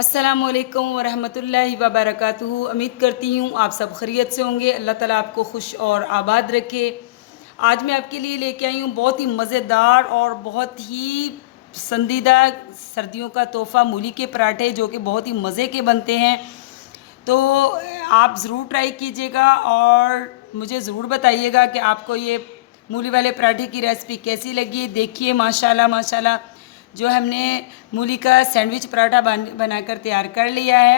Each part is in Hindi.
अस्सलामुअलैकुम वरहमतुल्लाहि वबरकातुहू। उम्मीद करती हूँ आप सब खैरियत से होंगे। अल्लाह ताला आपको खुश और आबाद रखे। आज मैं आपके लिए लेके आई हूँ बहुत ही मज़ेदार और बहुत ही पसंदीदा सर्दियों का तोहफ़ा मूली के पराठे, जो कि बहुत ही मज़े के बनते हैं। तो आप ज़रूर ट्राई कीजिएगा और मुझे ज़रूर बताइएगा कि आपको ये मूली वाले पराठे की रेसिपी कैसी लगी। देखिए माशाल्लाह माशाल्लाह, जो हमने मूली का सैंडविच पराठा बनाकर तैयार कर लिया है।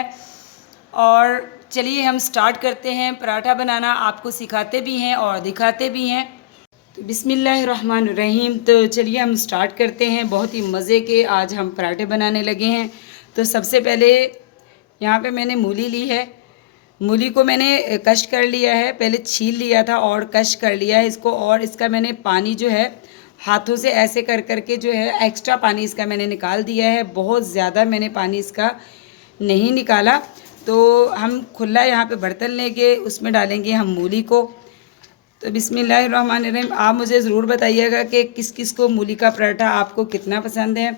और चलिए हम स्टार्ट करते हैं। पराठा बनाना आपको सिखाते भी हैं और दिखाते भी हैं। तो बिस्मिल्लाहिर्रहमानिर्रहीम। तो चलिए हम स्टार्ट करते हैं। बहुत ही मज़े के आज हम पराठे बनाने लगे हैं। तो सबसे पहले यहाँ पे मैंने मूली ली है। मूली को मैंने कश कर लिया है, पहले छील लिया था और कश कर लिया है इसको। और इसका मैंने पानी जो है हाथों से ऐसे कर करके जो है एक्स्ट्रा पानी इसका मैंने निकाल दिया है। बहुत ज़्यादा मैंने पानी इसका नहीं निकाला। तो हम खुला यहाँ पे बर्तन लेंगे, उसमें डालेंगे हम मूली को। तो बिस्मिल्लाहिर्रहमानिर्रहीम। आप मुझे ज़रूर बताइएगा कि किस किस को मूली का पराठा आपको कितना पसंद है।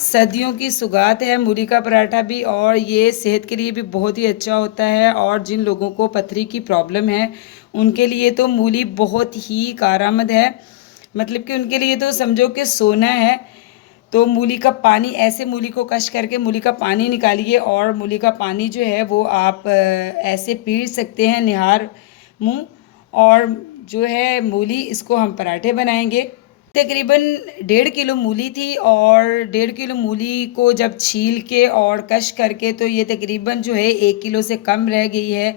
सर्दियों की सुगात है मूली का पराठा भी, और ये सेहत के लिए भी बहुत ही अच्छा होता है। और जिन लोगों को पथरी की प्रॉब्लम है उनके लिए तो मूली बहुत ही कारआमद है। मतलब कि उनके लिए तो समझो कि सोना है। तो मूली का पानी, ऐसे मूली को कश करके मूली का पानी निकालिए और मूली का पानी जो है वो आप ऐसे पी सकते हैं निहार मुँह। और जो है मूली, इसको हम पराठे बनाएंगे। तकरीबन 1.5 किलो मूली थी, और 1.5 किलो मूली को जब छील के और कश करके तो ये तकरीबन जो है 1 किलो से कम रह गई है।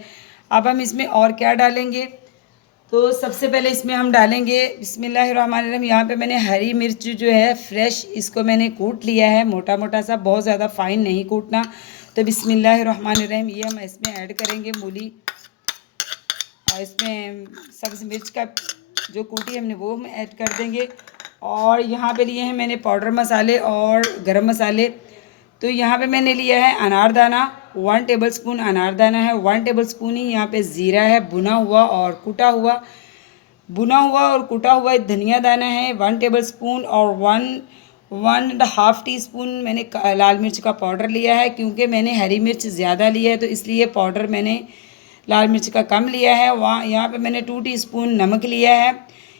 अब हम इसमें और क्या डालेंगे, तो सबसे पहले इसमें हम डालेंगे बिस्मिल्लाहिर्रहमानिर्रहीम। यहाँ पे मैंने हरी मिर्च जो है फ्रेश, इसको मैंने कूट लिया है मोटा मोटा सा, बहुत ज़्यादा फाइन नहीं कूटना। तो बिस्मिल्लाहिर्रहमानिर्रहीम, ये हम इसमें ऐड करेंगे मूली। और इसमें सब्ज़ मिर्च का जो कूटी हमने वो हम ऐड कर देंगे। और यहाँ पे लिए हैं मैंने पाउडर मसाले और गरम मसाले। तो यहाँ पे मैंने लिया है अनारदाना, 1 टेबलस्पून अनारदाना है। 1 टेबलस्पून ही यहाँ पे ज़ीरा है, भुना हुआ और कुटा हुआ। भुना हुआ और कुटा हुआ धनिया दाना है 1 टेबलस्पून। और 1.5 टीस्पून मैंने लाल मिर्च का पाउडर लिया है, क्योंकि मैंने हरी मिर्च ज़्यादा लिया है तो इसलिए पाउडर मैंने लाल मिर्च का कम लिया है। वहाँ यहाँ पे मैंने 2 टीस्पून नमक लिया है।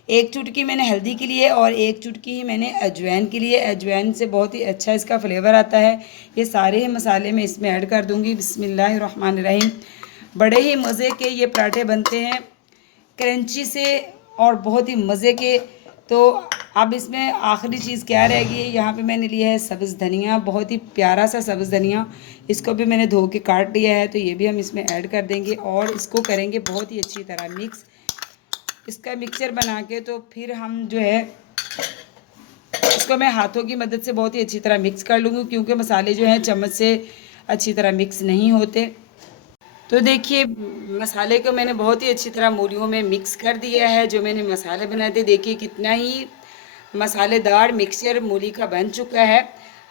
1 चुटकी मैंने हल्दी के लिए और 1 चुटकी ही मैंने अजवाइन के लिए। अजवाइन से बहुत ही अच्छा इसका फ्लेवर आता है। ये सारे ही मसाले मैं इसमें ऐड कर दूँगी। बिस्मिल्लाहिर्रहमानिर्रहीम। बड़े ही मज़े के ये पराठे बनते हैं, क्रंची से और बहुत ही मज़े के। तो अब इसमें आखिरी चीज़ क्या रह गई है, यहाँ पे मैंने लिया है सब्ज़ धनिया, बहुत ही प्यारा सा सब्ज़ धनिया। इसको भी मैंने धो के काट लिया है, तो ये भी हम इसमें ऐड कर देंगे और इसको करेंगे बहुत ही अच्छी तरह मिक्स। इसका मिक्सचर बना के तो फिर हम जो है इसको मैं हाथों की मदद से बहुत ही अच्छी तरह मिक्स कर लूँगी, क्योंकि मसाले जो हैं चम्मच से अच्छी तरह मिक्स नहीं होते। तो देखिए मसाले को मैंने बहुत ही अच्छी तरह मूलियों में मिक्स कर दिया है। जो मैंने मसाले बनाए थे, देखिए कितना ही मसालेदार मिक्सचर मूली का बन चुका है।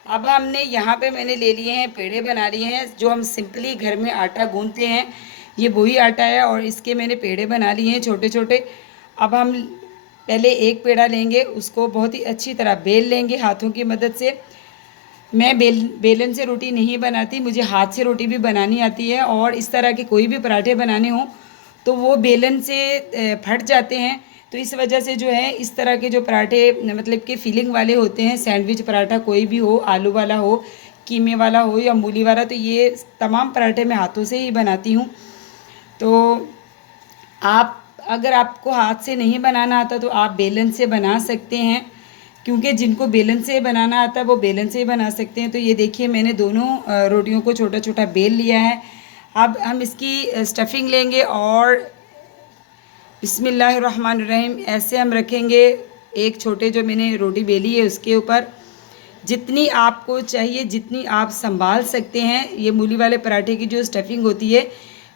अब हमने यहाँ पे मैंने ले लिए हैं पेड़े, बना लिए हैं जो हम सिंपली घर में आटा गूंथते हैं। ये वही आटा है और इसके मैंने पेड़े बना लिए हैं छोटे छोटे। अब हम पहले एक पेड़ा लेंगे, उसको बहुत ही अच्छी तरह बेल लेंगे हाथों की मदद से। मैं बेलन से रोटी नहीं बनाती, मुझे हाथ से रोटी भी बनानी आती है। और इस तरह के कोई भी पराठे बनाने हों तो वो बेलन से फट जाते हैं। तो इस वजह से जो है इस तरह के जो पराठे मतलब कि फीलिंग वाले होते हैं, सैंडविच पराठा कोई भी हो, आलू वाला हो, कीमे वाला हो या मूली वाला, तो ये तमाम पराठे मैं हाथों से ही बनाती हूँ। तो आप, अगर आपको हाथ से नहीं बनाना आता तो आप बेलन से बना सकते हैं, क्योंकि जिनको बेलन से बनाना आता है वो बेलन से ही बना सकते हैं। तो ये देखिए मैंने दोनों रोटियों को छोटा छोटा बेल लिया है। अब हम इसकी स्टफिंग लेंगे और बिस्मिल्लाहिर्रहमानिर्रहीम ऐसे हम रखेंगे एक छोटे जो मैंने रोटी बेली है उसके ऊपर। जितनी आपको चाहिए, जितनी आप संभाल सकते हैं। ये मूली वाले पराठे की जो स्टफिंग होती है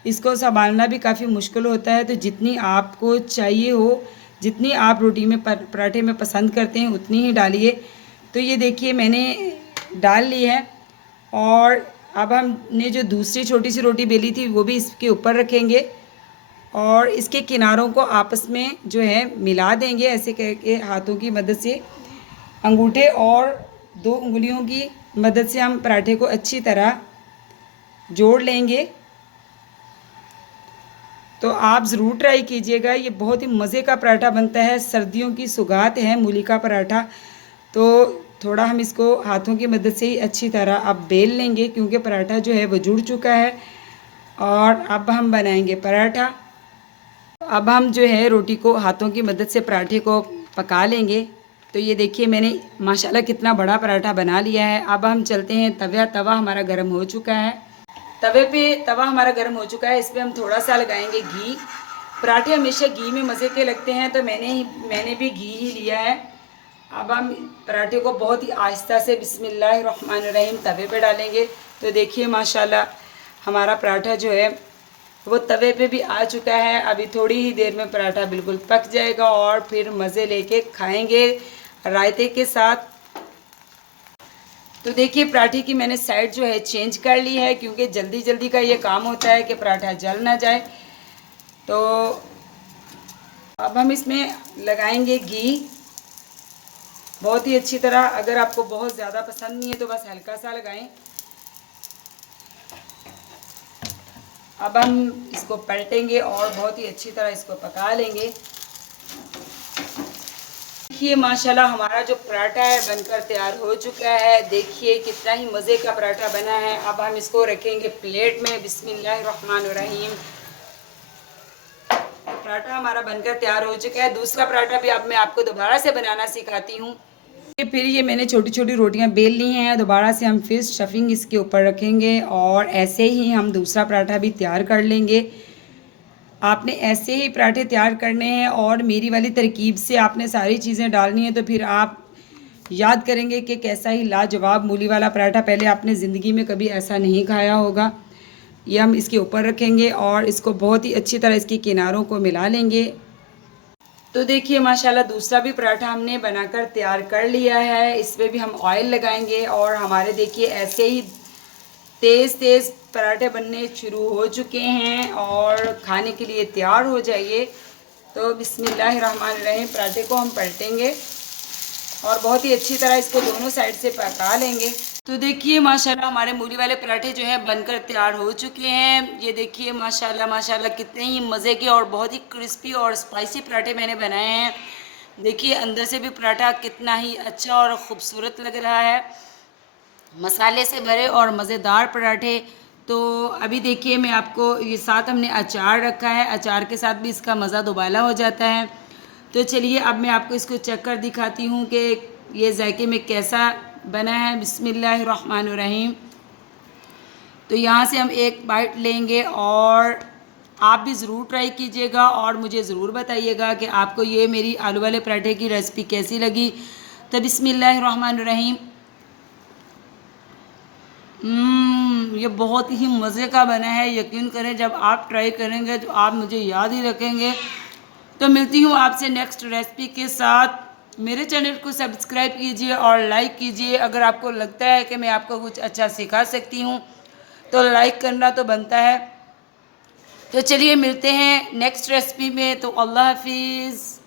इसको संभालना भी काफ़ी मुश्किल होता है। तो जितनी आपको चाहिए हो, जितनी आप रोटी में पराठे में पसंद करते हैं उतनी ही डालिए। तो ये देखिए मैंने डाल ली है। और अब हमने जो दूसरी छोटी सी रोटी बेली थी वो भी इसके ऊपर रखेंगे और इसके किनारों को आपस में जो है मिला देंगे ऐसे करके हाथों की मदद से। अंगूठे और 2 उंगलियों की मदद से हम पराठे को अच्छी तरह जोड़ लेंगे। तो आप ज़रूर ट्राई कीजिएगा, ये बहुत ही मज़े का पराठा बनता है। सर्दियों की सौगात है मूली का पराठा। तो थोड़ा हम इसको हाथों की मदद से ही अच्छी तरह अब बेल लेंगे, क्योंकि पराठा जो है वो जुड़ चुका है। और अब हम बनाएंगे पराठा। अब हम जो है रोटी को हाथों की मदद से पराठे को पका लेंगे। तो ये देखिए मैंने माशाल्लाह कितना बड़ा पराठा बना लिया है। अब हम चलते हैं तवा हमारा गर्म हो चुका है। तवा हमारा गर्म हो चुका है, इस पर हम थोड़ा सा लगाएंगे घी। पराठे हमेशा घी में मज़े के लगते हैं, तो मैंने भी घी ही लिया है। अब हम पराठे को बहुत ही आहिस्ता से बिस्मिल्लाहिर्रहमानिर्रहीम तवे पे डालेंगे। तो देखिए माशाल्लाह हमारा पराठा जो है वो तवे पे भी आ चुका है। अभी थोड़ी ही देर में पराठा बिल्कुल पक जाएगा और फिर मज़े लेके खाएंगे रायते के साथ। तो देखिए पराठे की मैंने साइड जो है चेंज कर ली है, क्योंकि जल्दी जल्दी का ये काम होता है कि पराठा जल ना जाए। तो अब हम इसमें लगाएंगे घी बहुत ही अच्छी तरह। अगर आपको बहुत ज़्यादा पसंद नहीं है तो बस हल्का सा लगाएं। अब हम इसको पलटेंगे और बहुत ही अच्छी तरह इसको पका लेंगे। देखिए माशाल्लाह हमारा जो पराठा है बनकर तैयार हो चुका है। देखिए कितना ही मज़े का पराठा बना है। अब हम इसको रखेंगे प्लेट में बिस्मिल्लाहिर्रहमानिर्रहीम। पराठा हमारा बनकर तैयार हो चुका है। दूसरा पराठा भी अब मैं आपको दोबारा से बनाना सिखाती हूँ। फिर ये मैंने छोटी छोटी रोटियां बेल ली हैं। दोबारा से हम फिर स्टफिंग इसके ऊपर रखेंगे और ऐसे ही हम दूसरा पराठा भी तैयार कर लेंगे। आपने ऐसे ही पराठे तैयार करने हैं और मेरी वाली तरकीब से आपने सारी चीज़ें डालनी है, तो फिर आप याद करेंगे कि कैसा ही लाजवाब मूली वाला पराठा पहले आपने ज़िंदगी में कभी ऐसा नहीं खाया होगा। ये हम इसके ऊपर रखेंगे और इसको बहुत ही अच्छी तरह इसके किनारों को मिला लेंगे। तो देखिए माशाल्लाह दूसरा भी पराठा हमने बनाकर तैयार कर लिया है। इस पर भी हम ऑयल लगाएंगे और हमारे देखिए ऐसे ही तेज़ तेज़ पराठे बनने शुरू हो चुके हैं और खाने के लिए तैयार हो जाइए। तो बिस्मिल्लाहिर्रहमानिर्रहीम पराठे को हम पलटेंगे और बहुत ही अच्छी तरह इसको दोनों साइड से पका लेंगे। तो देखिए माशाल्लाह हमारे मूली वाले पराठे जो है बनकर तैयार हो चुके हैं। ये देखिए माशाल्लाह माशाल्लाह कितने ही मज़े के और बहुत ही क्रिस्पी और स्पाइसी पराठे मैंने बनाए हैं। देखिए अंदर से भी पराठा कितना ही अच्छा और ख़ूबसूरत लग रहा है, मसाले से भरे और मज़ेदार पराठे। तो अभी देखिए मैं आपको ये साथ हमने अचार रखा है, अचार के साथ भी इसका मज़ा दुबाला हो जाता है। तो चलिए अब मैं आपको इसको चेक कर दिखाती हूँ कि ये जायके में कैसा बना है। बिस्मिल्लाहिर्रहमानिर्रहीम। तो यहाँ से हम एक बाइट लेंगे और आप भी ज़रूर ट्राई कीजिएगा और मुझे ज़रूर बताइएगा कि आपको ये मेरी आलू वाले पराठे की रेसिपी कैसी लगी। तो बिस्मिल्लाहिर्रहमानिर्रहीम। ये बहुत ही मज़े का बना है। यकीन करें जब आप ट्राई करेंगे तो आप मुझे याद ही रखेंगे। तो मिलती हूँ आपसे नेक्स्ट रेसिपी के साथ। मेरे चैनल को सब्सक्राइब कीजिए और लाइक कीजिए। अगर आपको लगता है कि मैं आपको कुछ अच्छा सिखा सकती हूँ तो लाइक करना तो बनता है। तो चलिए मिलते हैं नेक्स्ट रेसिपी में। तो अल्लाह हाफिज़।